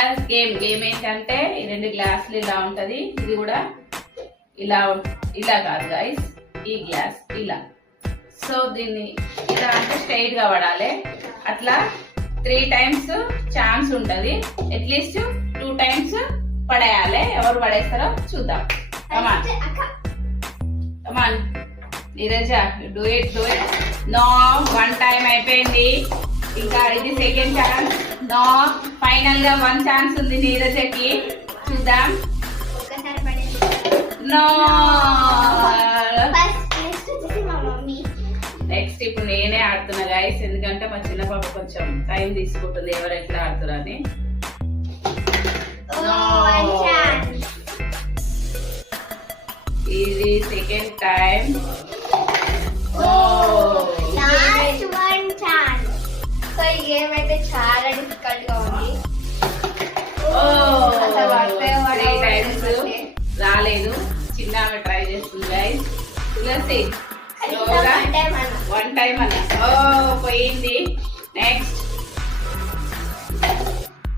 Game ఏంటంటే ఈ 2 గ్లాసులు ఇలా ఉంటది, ఇది కూడా ఇలా ఇలా కాదు గైస్, ఈ గ్లాస్ ఇలా. సో దీన్ని ఇలా అంటే స్ట్రైట్ గా పడాలి. అట్లా 3 టైమ్స్ ఛాన్స్ ఉంటది, అట్లీస్ట్ 2 టైమ్స్ పడేయాలి. ఎవరు పడేస్తారో చూద్దాం. Come on Neeraja, do it. No, 1 time అయిపోయింది, ఇంకా ఇది సెకండ్ ఛాన్స్. నో, ఫైనల్ గా 1 ఛాన్స్ ఉంది నీరజకి, చూద్దాం. నో, నెక్స్ట్ ఇప్పుడు నేనే ఆడుతున్నా గైస్, ఎందుకంటే మా చిన్న పాప కొంచెం టైం తీసుకుంటుంది ఎవరు ఎట్లా ఆడుతున్నారని. ఇది సెకండ్ టైం. సో ఈ గేమ్ అయితే చాలా డిఫికల్ట్ గా ఉంది. 3 టైమ్స్ రాలేదు, చిన్న ఆమె ట్రై చేస్తుంది గైస్. తులసి స్లోగా 1 టైం అన్న. ఓ పోయింది. నెక్స్ట్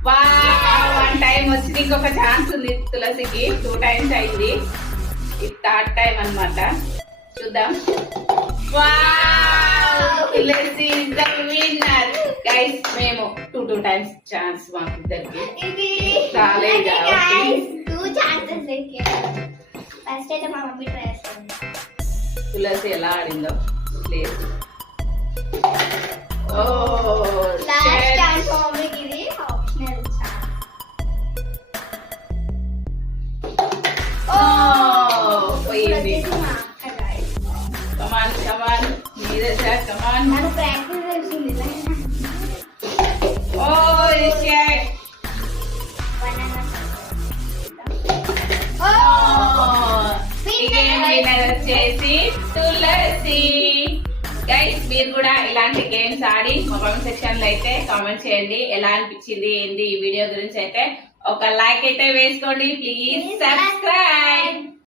1 టైం వచ్చింది, ఇంకొక ఛాన్స్ ఉంది తులసికి. 2 టైమ్స్ అయింది, ఇది 3rd టైం అన్నమాట. చూద్దాం. తులసి ఇస్ ద విన్నర్ గైస్. మేము 2 టైమ్స్ ఛాన్స్ మాకు ఇద్దరికి రాలేదు కాబట్టి 2 ఛాన్సెస్ ఫస్ట్ అయితే మా మమ్మీ ట్రై చేస్తుంది. తులసి ఎలా ఆడిందో లేదు. ఓ లాస్ట్ ఛాన్స్ మమ్మీకి, ఇది ఆప్షనల్ ఛాన్స్. పోయింది. కమాన్ కమాన్ నీరజ, కమాన్. నాకు ప్రాక్టీస్ చేసింది. ఓ షట్. విన్నర్ వచ్చేసి తులసి. గైస్ మీరు కూడా ఇలాంటి గేమ్స్ ఆడి మా కామెంట్ సెక్షన్ లో అయితే కామెంట్ చేయండి, ఎలా అనిపించింది ఏంది ఈ వీడియో గురించి. అయితే ఒక లైక్ అయితే వేసుకోండి ప్లీజ్. సబ్స్క్రైబ్.